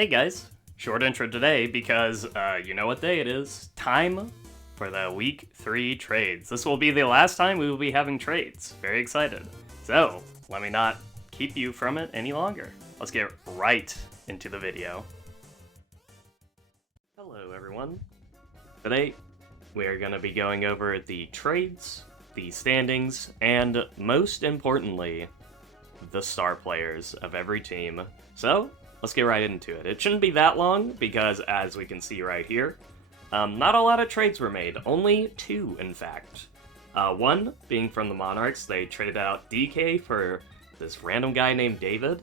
Hey guys, short intro today because you know what day it is. Time for the week 3 trades. This will be the last time we will be having trades. Very excited. So, let me not keep you from it any longer. Let's get right into the video. Hello everyone. Today, we are going to be going over the trades, the standings, and most importantly, the star players of every team. So, let's get right into it. It shouldn't be that long, because as we can see right here, not a lot of trades were made. Only 2, in fact. One being from the Monarchs. They traded out DK for this random guy named David.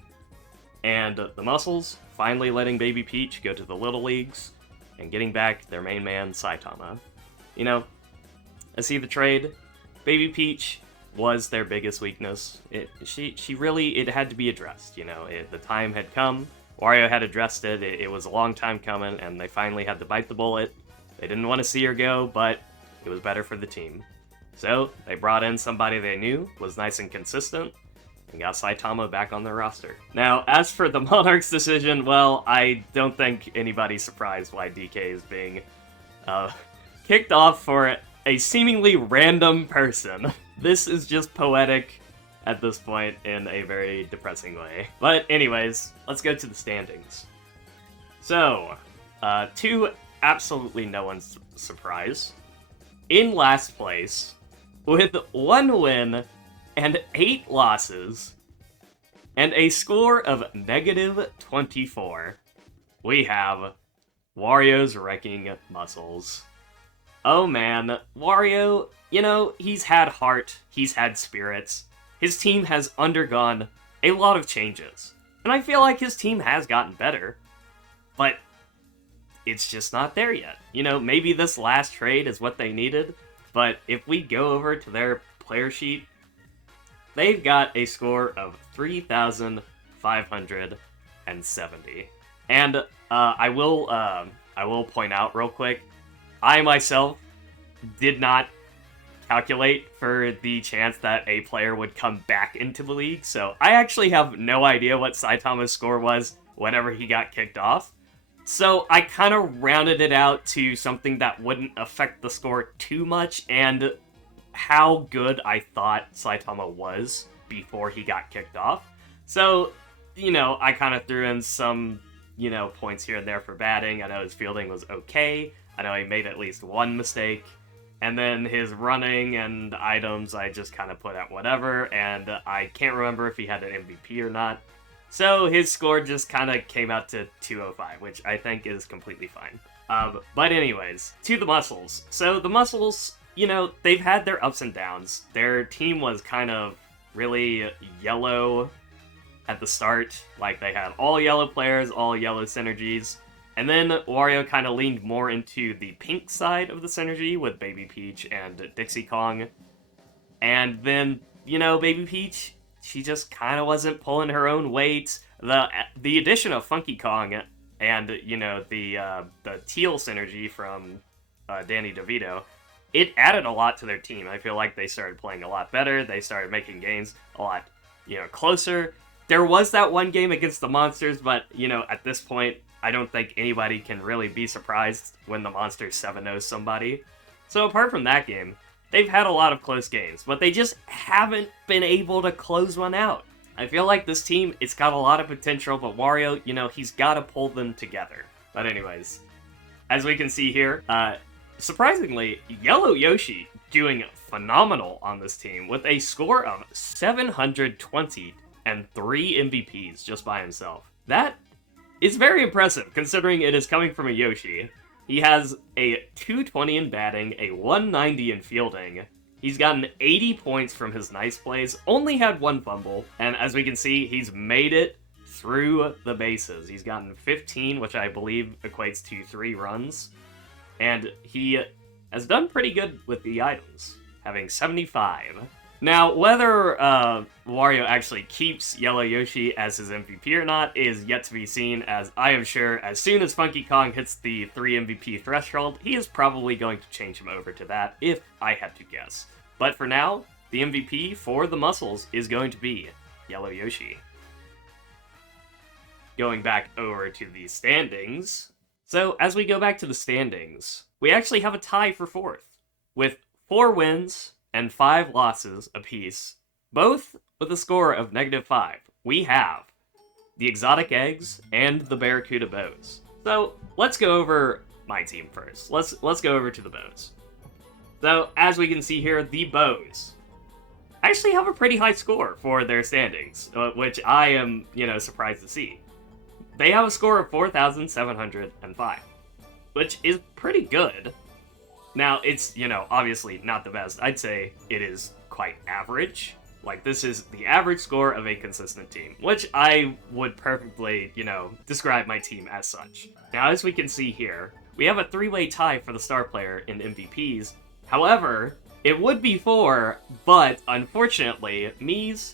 And the Muscles finally letting Baby Peach go to the Little Leagues and getting back their main man, Saitama. You know, I see the trade. Baby Peach was their biggest weakness. It had to be addressed, you know. The time had come. Wario had addressed it. It was a long time coming, and they finally had to bite the bullet. They didn't want to see her go, but it was better for the team. So, they brought in somebody they knew was nice and consistent, and got Saitama back on their roster. Now, as for the Monarchs' decision, well, I don't think anybody's surprised why DK is being kicked off for a seemingly random person. This is just poetic at this point in a very depressing way. But anyways, let's go to the standings. So, to absolutely no one's surprise, in last place, with 1 win and 8 losses, and a score of -24, we have Wario's Wrecking Muscles. Oh man, Wario, you know, he's had heart, he's had spirits. His team has undergone a lot of changes. And I feel like his team has gotten better. But it's just not there yet. You know, maybe this last trade is what they needed. But if we go over to their player sheet, they've got a score of 3,570. And I will point out real quick, I myself did not calculate for the chance that a player would come back into the league, so I actually have no idea what Saitama's score was whenever he got kicked off. So I kind of rounded it out to something that wouldn't affect the score too much, and how good I thought Saitama was before he got kicked off. So, you know, I kind of threw in some, you know, points here and there for batting. I know his fielding was okay. I know he made at least 1 mistake. And then his running and items, I just kind of put at whatever, and I can't remember if he had an MVP or not. So his score just kind of came out to 205, which I think is completely fine. But anyways, to the Muscles. So the Muscles, you know, they've had their ups and downs. Their team was kind of really yellow at the start. Like, they had all yellow players, all yellow synergies. And then Wario kind of leaned more into the pink side of the synergy with Baby Peach and Dixie Kong. And then, you know, Baby Peach, she just kind of wasn't pulling her own weight. The addition of Funky Kong and, you know, the teal synergy from Danny DeVito, it added a lot to their team. I feel like they started playing a lot better. They started making games a lot, you know, closer. There was that one game against the Monsters, but, you know, at this point, I don't think anybody can really be surprised when the Monsters 7-0 somebody. So apart from that game, they've had a lot of close games, but they just haven't been able to close one out. I feel like this team, it's got a lot of potential, but Wario, you know, he's got to pull them together. But anyways, as we can see here, surprisingly, Yellow Yoshi doing phenomenal on this team with a score of 720 and 3 MVPs just by himself. That is very impressive, considering it is coming from a Yoshi. He has a 220 in batting, a 190 in fielding. He's gotten 80 points from his nice plays, only had 1 fumble, and as we can see, he's made it through the bases. He's gotten 15, which I believe equates to 3 runs, and he has done pretty good with the items, having 75. Now, whether Wario actually keeps Yellow Yoshi as his MVP or not is yet to be seen, as I am sure as soon as Funky Kong hits the 3 MVP threshold, he is probably going to change him over to that, if I had to guess. But for now, the MVP for the Muscles is going to be Yellow Yoshi. going back over to the standings. So, as we go back to the standings, we actually have a tie for 4th, with 4 wins and 5 losses apiece, both with a score of -5. We have the Exotic Eggs and the Barracuda Bows. So, let's go over my team first. Let's go over to the Bows. So, as we can see here, the Bows actually have a pretty high score for their standings, which I am, surprised to see. They have a score of 4,705, which is pretty good. Now, it's, obviously not the best. I'd say it is quite average. Like, this is the average score of a consistent team, which I would perfectly, describe my team as such. Now, as we can see here, we have a 3-way tie for the star player in MVPs. However, it would be 4, but unfortunately, Mies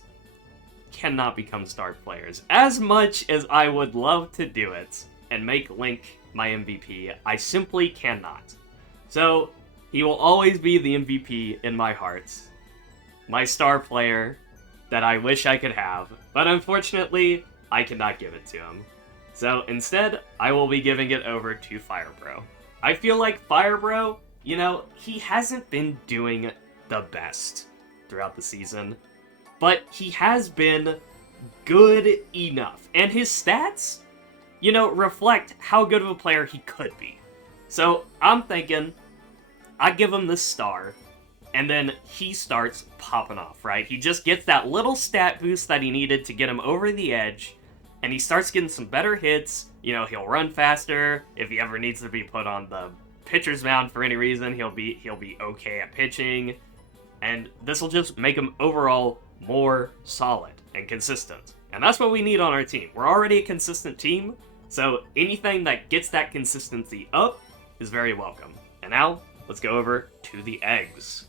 cannot become star players. As much as I would love to do it and make Link my MVP, I simply cannot. So, he will always be the MVP in my hearts. My star player that I wish I could have, but unfortunately, I cannot give it to him. So instead, I will be giving it over to Firebro. I feel like Firebro, he hasn't been doing the best throughout the season, but he has been good enough. And his stats, reflect how good of a player he could be. So I'm thinking, I give him this star, and then he starts popping off, right? He just gets that little stat boost that he needed to get him over the edge, and he starts getting some better hits. He'll run faster. If he ever needs to be put on the pitcher's mound for any reason, he'll be okay at pitching. And this will just make him overall more solid and consistent. And that's what we need on our team. We're already a consistent team, so anything that gets that consistency up is very welcome. And now, let's go over to the Eggs.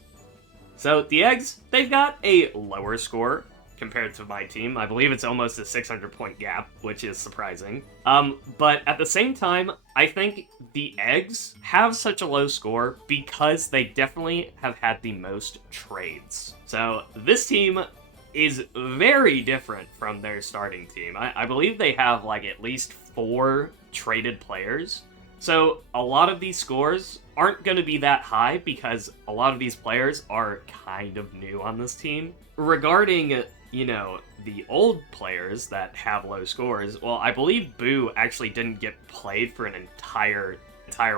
So, the Eggs, they've got a lower score compared to my team. I believe it's almost a 600-point gap, which is surprising. But at the same time, I think the Eggs have such a low score because they definitely have had the most trades. So, this team is very different from their starting team. I believe they have, at least 4 traded players. So, a lot of these scores aren't going to be that high because a lot of these players are kind of new on this team. Regarding, the old players that have low scores, well, I believe Boo actually didn't get played for an entire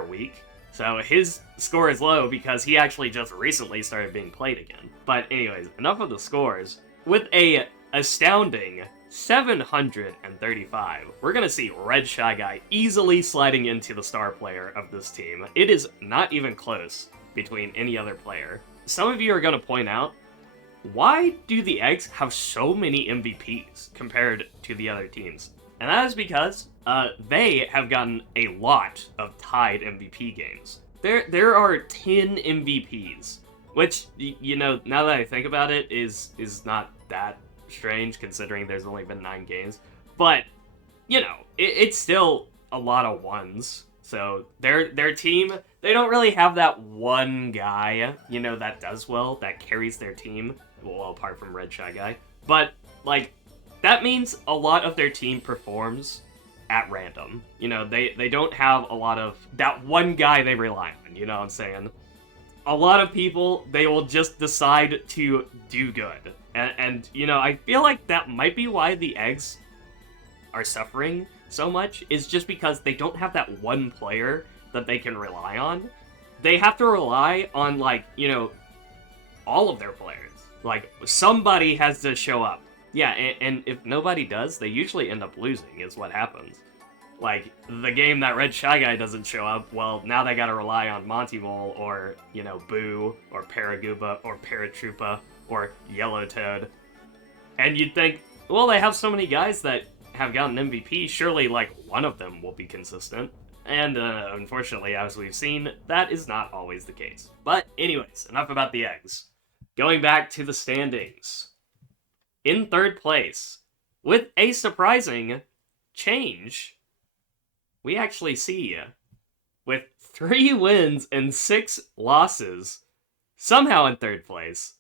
week. So his score is low because he actually just recently started being played again. But anyways, enough of the scores. With a astounding 735, we're gonna see Red Shy Guy easily sliding into the star player of this team. It is not even close between any other player. Some of you are gonna point out, why do the Eggs have so many MVPs compared to the other teams? And that is because they have gotten a lot of tied MVP games. There are 10 MVPs, which, now that I think about it, is not that strange considering there's only been 9 games. But, it's still a lot of ones. So their team, they don't really have that one guy, that does well, that carries their team. Well, apart from Red Shy Guy. But, that means a lot of their team performs at random. They don't have a lot of that one guy they rely on, you know what I'm saying? A lot of people, they will just decide to do good. And I feel like that might be why the Eggs are suffering so much, is just because they don't have that one player that they can rely on. They have to rely on, all of their players. Somebody has to show up. Yeah, and if nobody does, they usually end up losing, is what happens. The game that Red Shy Guy doesn't show up, well, now they gotta rely on Monty Mole, or, Boo, or Paragooba, or Paratroopa, or Yellowtoad. And you'd think, well, they have so many guys that have gotten MVP, surely, one of them will be consistent. And, unfortunately, as we've seen, that is not always the case. But, anyways, enough about the Eggs. Going back to the standings. In 3rd place, with a surprising change, we actually see, with 3 wins and 6 losses, somehow in 3rd place,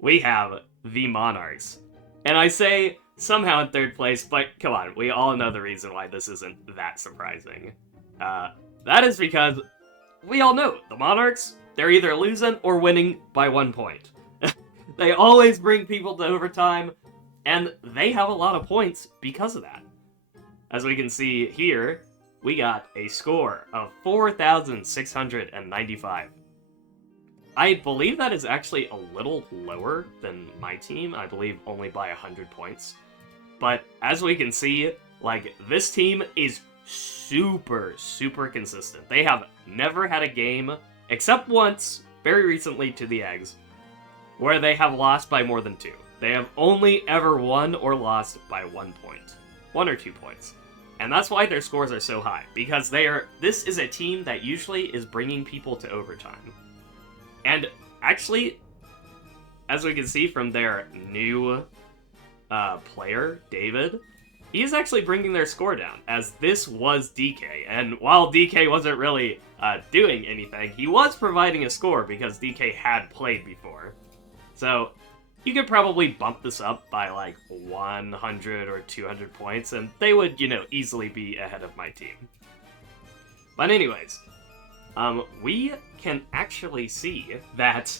we have the Monarchs. And I say somehow in third place, but come on, we all know the reason why this isn't that surprising. That is because we all know the Monarchs, they're either losing or winning by 1 point. They always bring people to overtime, and they have a lot of points because of that. As we can see here, we got a score of 4,695. I believe that is actually a little lower than my team, I believe only by 100 points. But as we can see, like, this team is super, super consistent. They have never had a game, except once, very recently to the Eggs, where they have lost by more than 2. They have only ever won or lost by 1 point. 1 or 2 points. And that's why their scores are so high, because this is a team that usually is bringing people to overtime. And actually, as we can see from their new player, David, he is actually bringing their score down, as this was DK. And while DK wasn't really doing anything, he was providing a score because DK had played before. So you could probably bump this up by like 100 or 200 points, and they would, easily be ahead of my team. But anyways, we can actually see that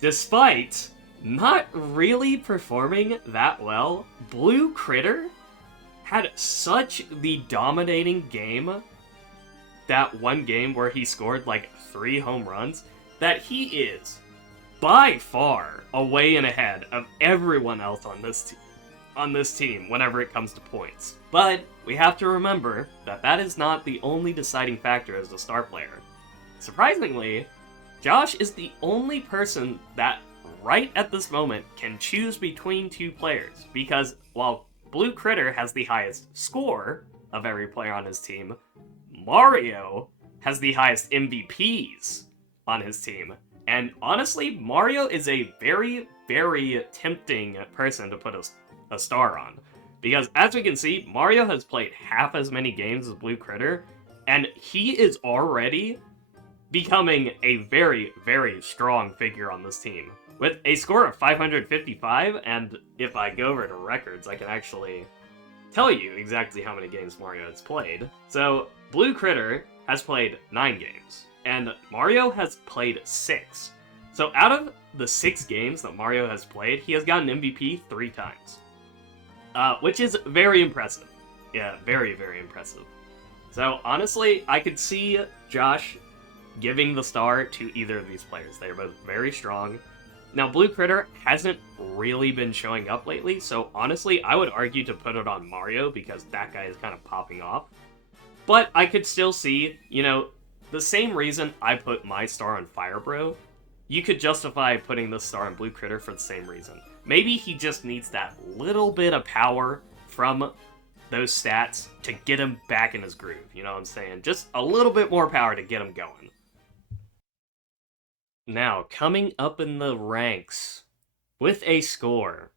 despite not really performing that well, Blue Critter had such the dominating game, that one game where he scored like 3 home runs, that he is by far away and ahead of everyone else on this team whenever it comes to points. But we have to remember that that is not the only deciding factor as a star player. Surprisingly, Josh is the only person that right at this moment can choose between 2 players, because while Blue Critter has the highest score of every player on his team, Mario has the highest MVPs on his team. And honestly, Mario is a very, very tempting person to put a star on. Because as we can see, Mario has played half as many games as Blue Critter, and he is already becoming a very, very strong figure on this team. With a score of 555, and if I go over to records, I can actually tell you exactly how many games Mario has played. So, Blue Critter has played 9 games, and Mario has played 6. So out of the 6 games that Mario has played, he has gotten MVP 3 times. Which is very impressive. Yeah, very, very impressive. So honestly, I could see Josh giving the star to either of these players. They are both very strong. Now, Blue Critter hasn't really been showing up lately, so honestly, I would argue to put it on Mario because that guy is kind of popping off. But I could still see, the same reason I put my star on Firebro, you could justify putting this star on Blue Critter for the same reason. Maybe he just needs that little bit of power from those stats to get him back in his groove, you know what I'm saying? Just a little bit more power to get him going. Now, coming up in the ranks, with a score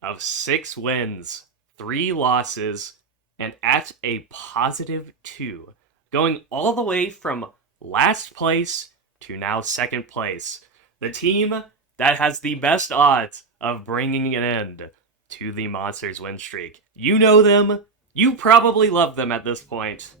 of 6 wins, 3 losses, and at a positive 2, going all the way from last place to now second place, the team that has the best odds of bringing an end to the Monsters win streak. You know them, you probably love them at this point.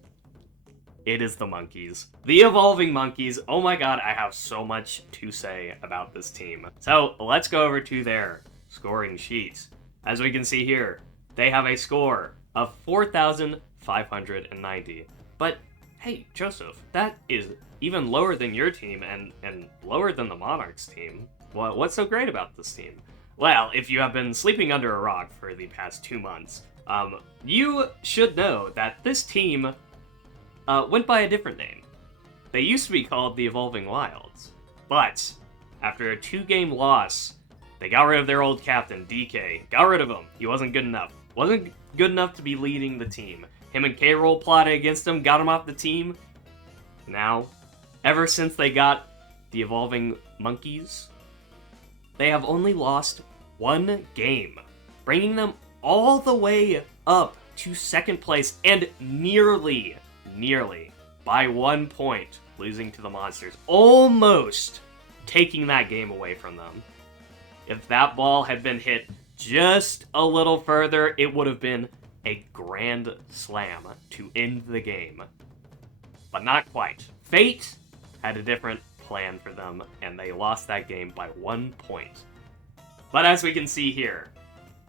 It is the Monkeys. The Evolving Monkeys. Oh my god, I have so much to say about this team. So, let's go over to their scoring sheets. As we can see here, they have a score of 4,590. But, hey, Joseph, that is even lower than your team and lower than the Monarchs team. Well, what's so great about this team? Well, if you have been sleeping under a rock for the past 2 months, you should know that this team went by a different name. They used to be called the Evolving Wilds, but after a 2-game loss, they got rid of their old captain, DK. Got rid of him. He wasn't good enough. Wasn't good enough to be leading the team. Him and K-Roll plotted against him, got him off the team. Now, ever since they got the Evolving Monkeys, they have only lost 1 game, bringing them all the way up to second place and nearly by 1 point losing to the Monsters, almost taking that game away from them. If that ball had been hit just a little further, it would have been a grand slam to end the game. But not quite. Fate had a different plan for them, and they lost that game by 1 point. But as we can see here,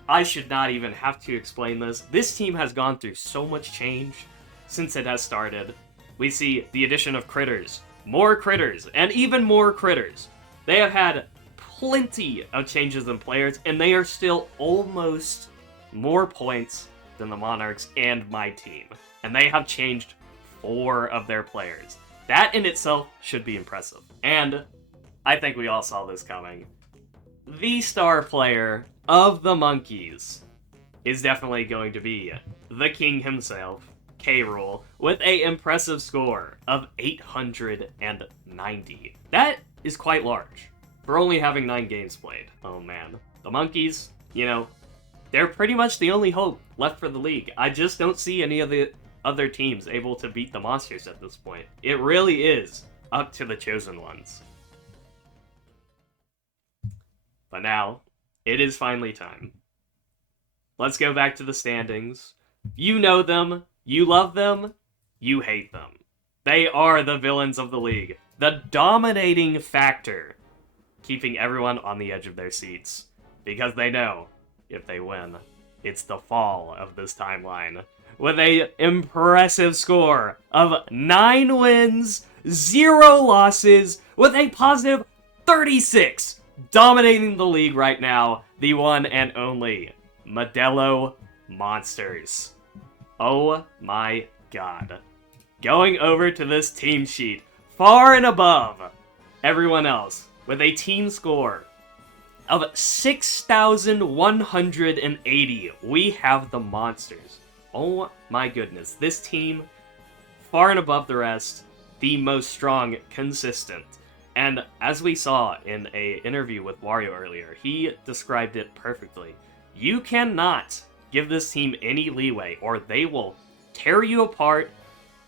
I should not even have to explain this. This team has gone through so much change since it has started. We see the addition of critters, and even more critters. They have had plenty of changes in players, and they are still almost more points than the Monarchs and my team. And they have changed 4 of their players. That in itself should be impressive. And I think we all saw this coming. The star player of the Monkeys is definitely going to be the king himself, K-Rool, with an impressive score of 890. That is quite large for only having 9 games played. Oh man. The Monkeys, they're pretty much the only hope left for the league. I just don't see any of the other teams able to beat the Monsters at this point. It really is up to the Chosen Ones. But now, it is finally time. Let's go back to the standings. You know them, you love them, you hate them. They are the villains of the league. The dominating factor, keeping everyone on the edge of their seats. Because they know, if they win, it's the fall of this timeline. With an impressive score of 9 wins, 0 losses, with a positive 36. Dominating the league right now, the one and only Modelo Monsters. Oh my god. Going over to this team sheet, far and above everyone else, with a team score of 6,180, we have the Monsters. Oh my goodness, this team, far and above the rest, the most strong, consistent. And as we saw in an interview with Wario earlier, he described it perfectly. You cannot give this team any leeway, or they will tear you apart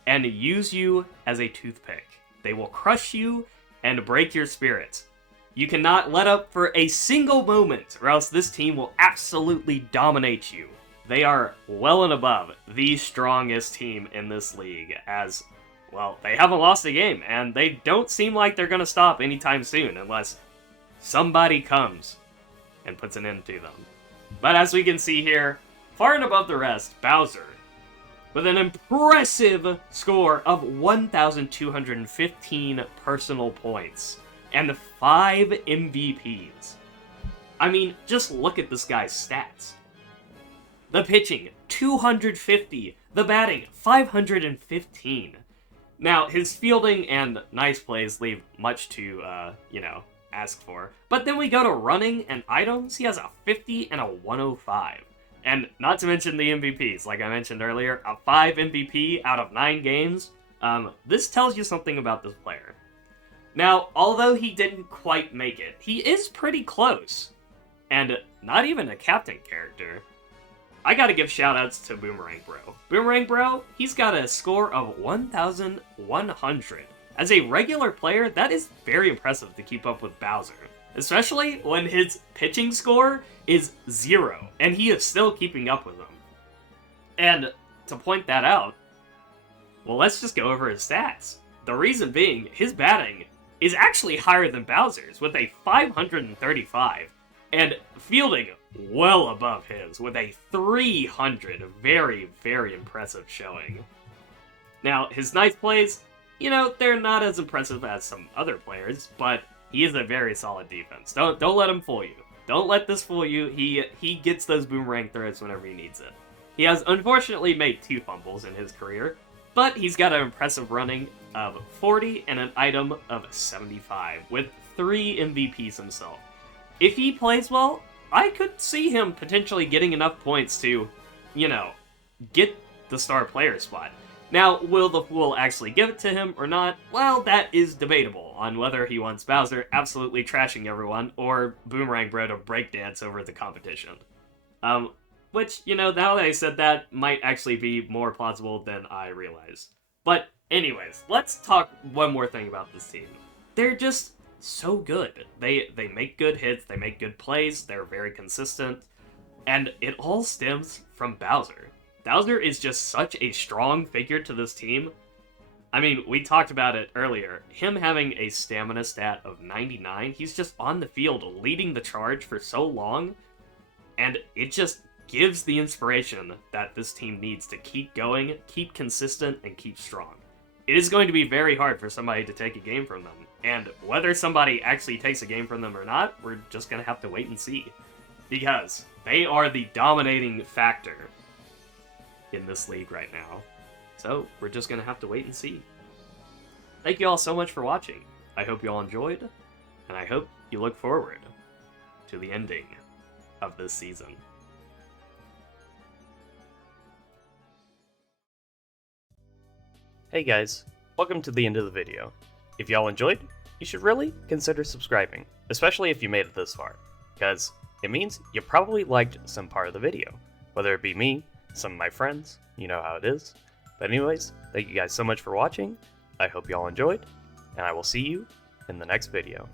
and use you as a toothpick. They will crush you and break your spirit. You cannot let up for a single moment, or else this team will absolutely dominate you. They are well and above the strongest team in this league, as, well, they haven't lost a game, and they don't seem like they're going to stop anytime soon, unless somebody comes and puts an end to them. But as we can see here, far and above the rest, Bowser, with an impressive score of 1,215 personal points, and 5 MVPs. I mean, just look at this guy's stats. The pitching, 250. The batting, 515. Now, his fielding and nice plays leave much to, ask for. But then we go to running and items. He has a 50 and a 105. And not to mention the MVPs. Like I mentioned earlier, a 5 MVP out of 9 games. This tells you something about this player. Now, although he didn't quite make it, he is pretty close. And not even a captain character. I gotta give shoutouts to Boomerang Bro. Boomerang Bro, he's got a score of 1,100. As a regular player, that is very impressive to keep up with Bowser. Especially when his pitching score is 0, and he is still keeping up with him. And to point that out, well, let's just go over his stats. The reason being, his batting is actually higher than Bowser's, with a 535, and fielding well above his, with a 300. Very, very impressive showing. Now, his nice plays, they're not as impressive as some other players, but he is a very solid defense. Don't let him fool you. Don't let this fool you. He gets those boomerang throws whenever he needs it. He has unfortunately made 2 fumbles in his career, but he's got an impressive running of 40 and an item of 75, with 3 MVPs himself. If he plays well, I could see him potentially getting enough points to, get the star player spot. Now, will the Fool actually give it to him or not? Well, that is debatable on whether he wants Bowser absolutely trashing everyone or Boomerang Bro to breakdance over the competition. Which, now that I said that, might actually be more plausible than I realized. But anyways, let's talk one more thing about this team. They're just so good. They make good hits, they make good plays, they're very consistent. And it all stems from Bowser. Bowser is just such a strong figure to this team. I mean, we talked about it earlier. Him having a stamina stat of 99, he's just on the field leading the charge for so long, and it just gives the inspiration that this team needs to keep going, keep consistent, and keep strong. It is going to be very hard for somebody to take a game from them, and whether somebody actually takes a game from them or not, we're just going to have to wait and see. Because they are the dominating factor in this league right now. So, we're just going to have to wait and see. Thank you all so much for watching. I hope you all enjoyed, and I hope you look forward to the ending of this season. Hey guys, welcome to the end of the video. If y'all enjoyed, you should really consider subscribing, especially if you made it this far, because it means you probably liked some part of the video, whether it be me, some of my friends, you know how it is. But anyways, thank you guys so much for watching, I hope y'all enjoyed, and I will see you in the next video.